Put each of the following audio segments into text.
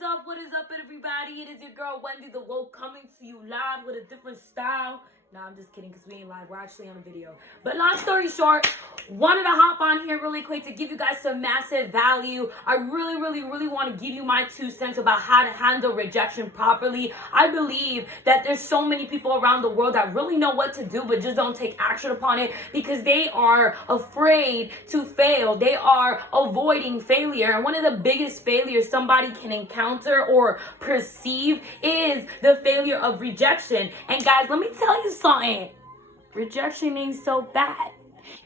What is up, everybody? It is your girl, Wendy the Woke, coming to you live with a different style. Nah, I'm just kidding, because we ain't live. We're actually on a video. But long story short, wanted to hop on here really quick to give you guys some massive value. I really want to give you my 2 cents about how to handle rejection properly. I believe that there's so many people around the world that really know what to do, but just don't take action upon it because they are afraid to fail. They are avoiding failure. And one of the biggest failures somebody can encounter or perceive is the failure of rejection. And guys, let me tell you something. Rejection ain't so bad.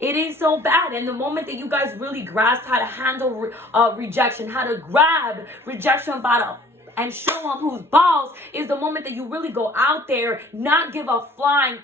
It ain't so bad. And the moment that you guys really grasp how to handle rejection, how to grab rejection and show them who's boss, is the moment that you really go out there, not give a flying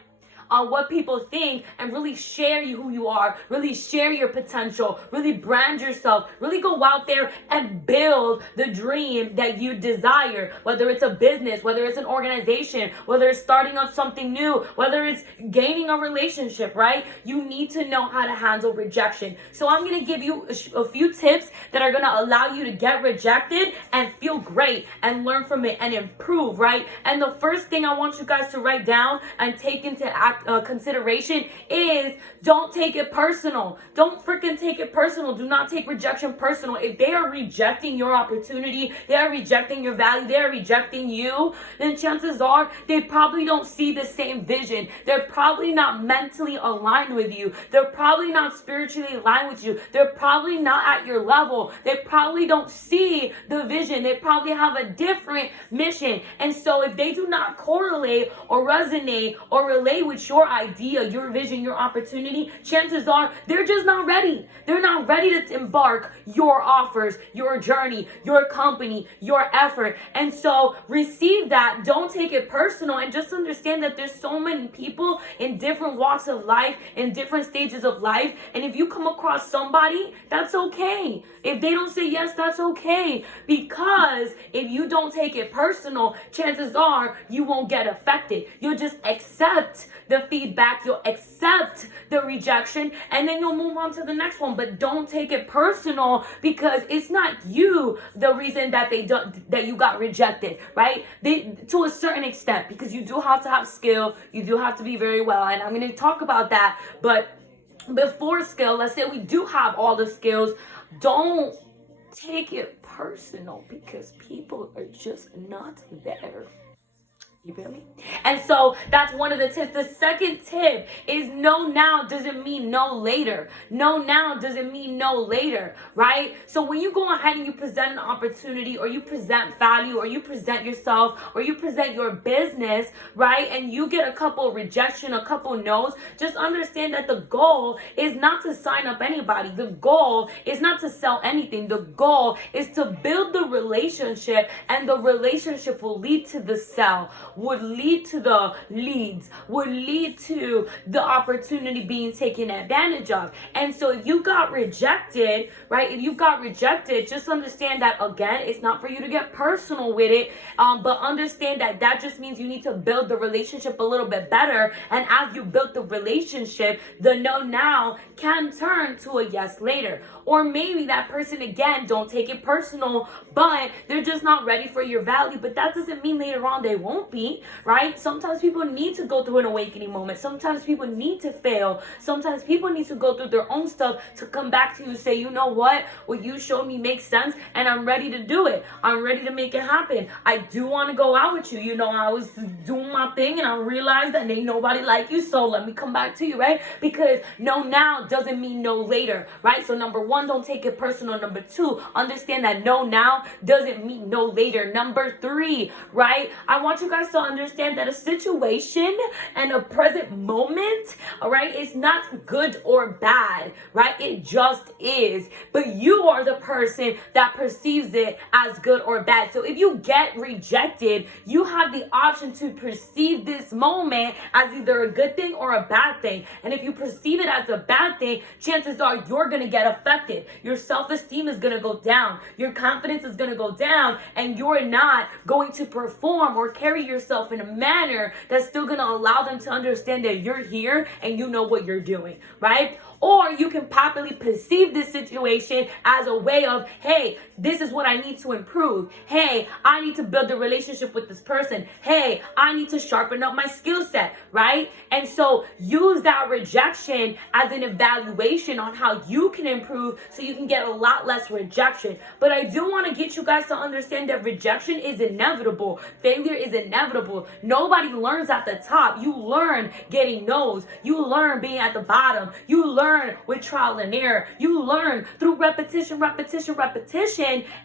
on what people think, and really share who you are, really share your potential, really brand yourself, really go out there and build the dream that you desire, whether it's a business, whether it's an organization, whether it's starting up something new, whether it's gaining a relationship, right? You need to know how to handle rejection. So I'm going to give you a few tips that are going to allow you to get rejected and feel great and learn from it and improve, right? And the first thing I want you guys to write down and take into consideration is don't take it personal. Don't freaking take it personal. Do not take rejection personal. If they are rejecting your opportunity, they are rejecting your value, they are rejecting you, then chances are they probably don't see the same vision. They're probably not mentally aligned with you. They're probably not spiritually aligned with you. They're probably not at your level. They probably don't see the vision. They probably have a different mission. And so if they do not correlate or resonate or relate with your idea, your vision, your opportunity, chances are they're just not ready. They're not ready to embark your offers, your journey, your company, your effort. And so receive that. Don't take it personal, and just understand that there's so many people in different walks of life, in different stages of life. And if you come across somebody, that's okay. If they don't say yes, that's okay. Because if you don't take it personal, chances are you won't get affected. You'll just accept the feedback, you'll accept the rejection, and then you'll move on to the next one. But don't take it personal, because it's not you the reason that you got rejected, right? To a certain extent, because you do have to have skill, you do have to be very well, and I'm going to talk about that. But before skill, let's say we do have all the skills, don't take it personal, because people are just not there. You feel me? And so that's one of the tips. The second tip is no now doesn't mean no later. No now doesn't mean no later, right? So when you go ahead and you present an opportunity, or you present value, or you present yourself, or you present your business, right? And you get a couple rejection, a couple no's, just understand that the goal is not to sign up anybody. The goal is not to sell anything. The goal is to build the relationship, and the relationship will lead to the sell, would lead to the leads, would lead to the opportunity being taken advantage of. And so if you got rejected, right? If you got rejected, just understand that, again, it's not for you to get personal with it, but understand that that just means you need to build the relationship a little bit better. And as you build the relationship, the no now can turn to a yes later. Or maybe that person, again, don't take it personal, but they're just not ready for your value. But that doesn't mean later on they won't be, right? Sometimes people need to go through an awakening moment. Sometimes people need to fail. Sometimes people need to go through their own stuff to come back to you and say, you know what you showed me makes sense, and I'm ready to do it. I'm ready to make it happen. I do want to go out with you. You know, I was doing my thing, and I realized that ain't nobody like you, so let me come back to you, right? Because no now doesn't mean no later, right? So number one, don't take it personal. Number two, understand that no now doesn't mean no later. Number three, right? I want you guys to understand that a situation and a present moment, all right, is not good or bad, right? It just is. But you are the person that perceives it as good or bad. So if you get rejected, you have the option to perceive this moment as either a good thing or a bad thing. And if you perceive it as a bad thing, chances are you're going to get affected. Your self-esteem is going to go down. Your confidence is going to go down, and you're not going to perform or carry yourself yourself in a manner that's still going to allow them to understand that you're here and you know what you're doing, right? Or you can properly perceive this situation as a way of, hey, this is what I need to improve. Hey, I need to build a relationship with this person. Hey, I need to sharpen up my skill set, right? And so use that rejection as an evaluation on how you can improve so you can get a lot less rejection. But I do want to get you guys to understand that rejection is inevitable. Failure is inevitable. Nobody learns at the top. You learn getting no's. You learn being at the bottom. You learn with trial and error. You learn through repetition.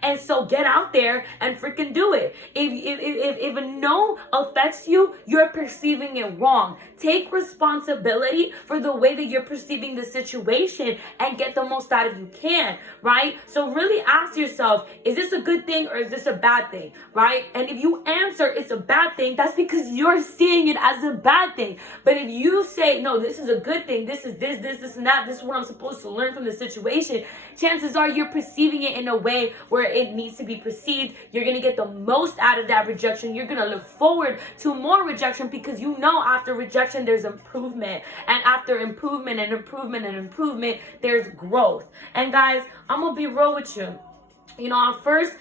And so get out there and freaking do it. If a no affects you, you're perceiving it wrong. Take responsibility for the way that you're perceiving the situation and get the most out of you can, right? So really ask yourself, is this a good thing or is this a bad thing, right? And if you answer it's a bad thing, that's because you're seeing it as a bad thing. But if you say, no, this is a good thing, this is this and that, this is what I'm supposed to learn from the situation, chances are you're perceiving it in a way where it needs to be perceived. You're going to get the most out of that rejection. You're going to look forward to more rejection because you know after rejection there's improvement. And after improvement and improvement and improvement, there's growth. And guys, I'm going to be real with you. You know, at first,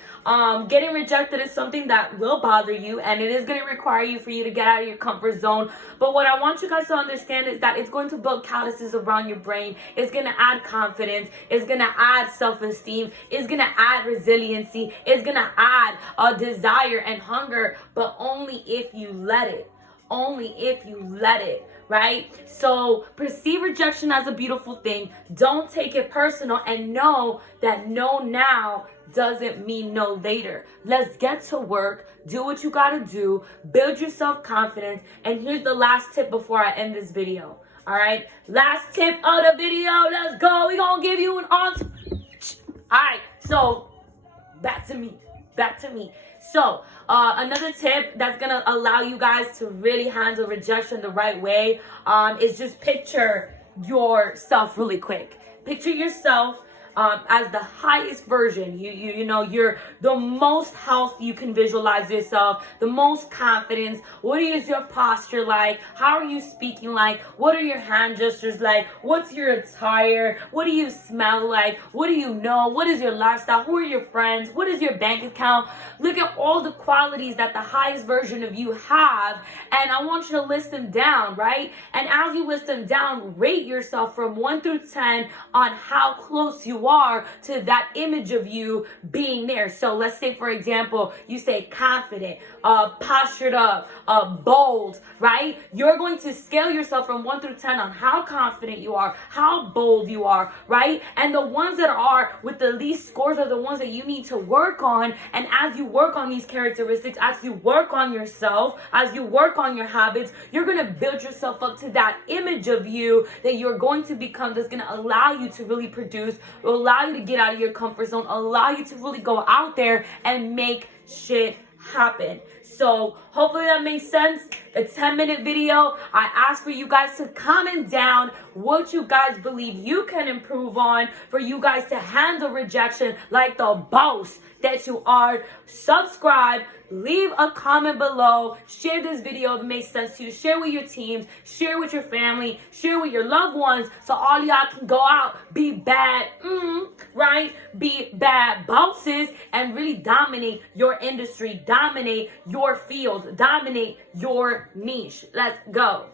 getting rejected is something that will bother you, and it is going to require you for you to get out of your comfort zone. But what I want you guys to understand is that it's going to build calluses around your brain. It's going to add confidence. It's going to add self-esteem. It's going to add resiliency. It's going to add a desire and hunger, but only if you let it. Only if you let it. Right? So perceive rejection as a beautiful thing. Don't take it personal, and know that no now doesn't mean no later. Let's get to work. Do what you gotta do. Build your self-confidence. And here's the last tip before I end this video. All right? Last tip of the video. Let's go. We're gonna give you an answer. All right. So back to me. So another tip that's gonna allow you guys to really handle rejection the right way is just picture yourself really quick. Picture yourself as the highest version. You know, you're the most health you can visualize yourself, the most confidence. What is your posture like? How are you speaking like? What are your hand gestures like? What's your attire? What do you smell like? What do you know? What is your lifestyle? Who are your friends? What is your bank account? Look at all the qualities that the highest version of you have, and I want you to list them down, right? And as you list them down, rate yourself from 1 through 10 on how close you are to that image of you being there. So let's say, for example, you say confident, postured up, bold, right? You're going to scale yourself from 1 through 10 on how confident you are, how bold you are, right? And the ones that are with the least scores are the ones that you need to work on. And as you work on these characteristics, as you work on yourself, as you work on your habits, you're going to build yourself up to that image of you that you're going to become, that's going to allow you to really produce, allow you to get out of your comfort zone, allow you to really go out there and make shit happen. So hopefully that makes sense. A 10-minute video. I asked for you guys to comment down what you guys believe you can improve on for you guys to handle rejection like the boss that you are. Subscribe, leave a comment below, share this video if it makes sense to you, share with your teams, share with your family, share with your loved ones, so all y'all can go out, be bad, right? Be bad bosses and really dominate your industry, dominate your field, dominate your niche. Let's go.